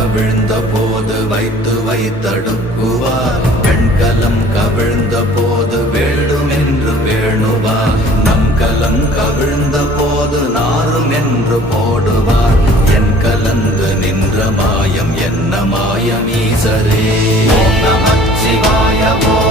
கவிழ்ந்த போது வைத்து வைத்தடுக்குவார். பெண்கலம் கவிழ்ந்த போது வேண்டுமென்று வேணுவார். நம் கலம் கவிழ்ந்த போது நாரும் என்று போடுவார். என் கலந்து நின்ற மாயம் என்ன மாயம் ஈசரே. ஓம் நமச்சிவாய.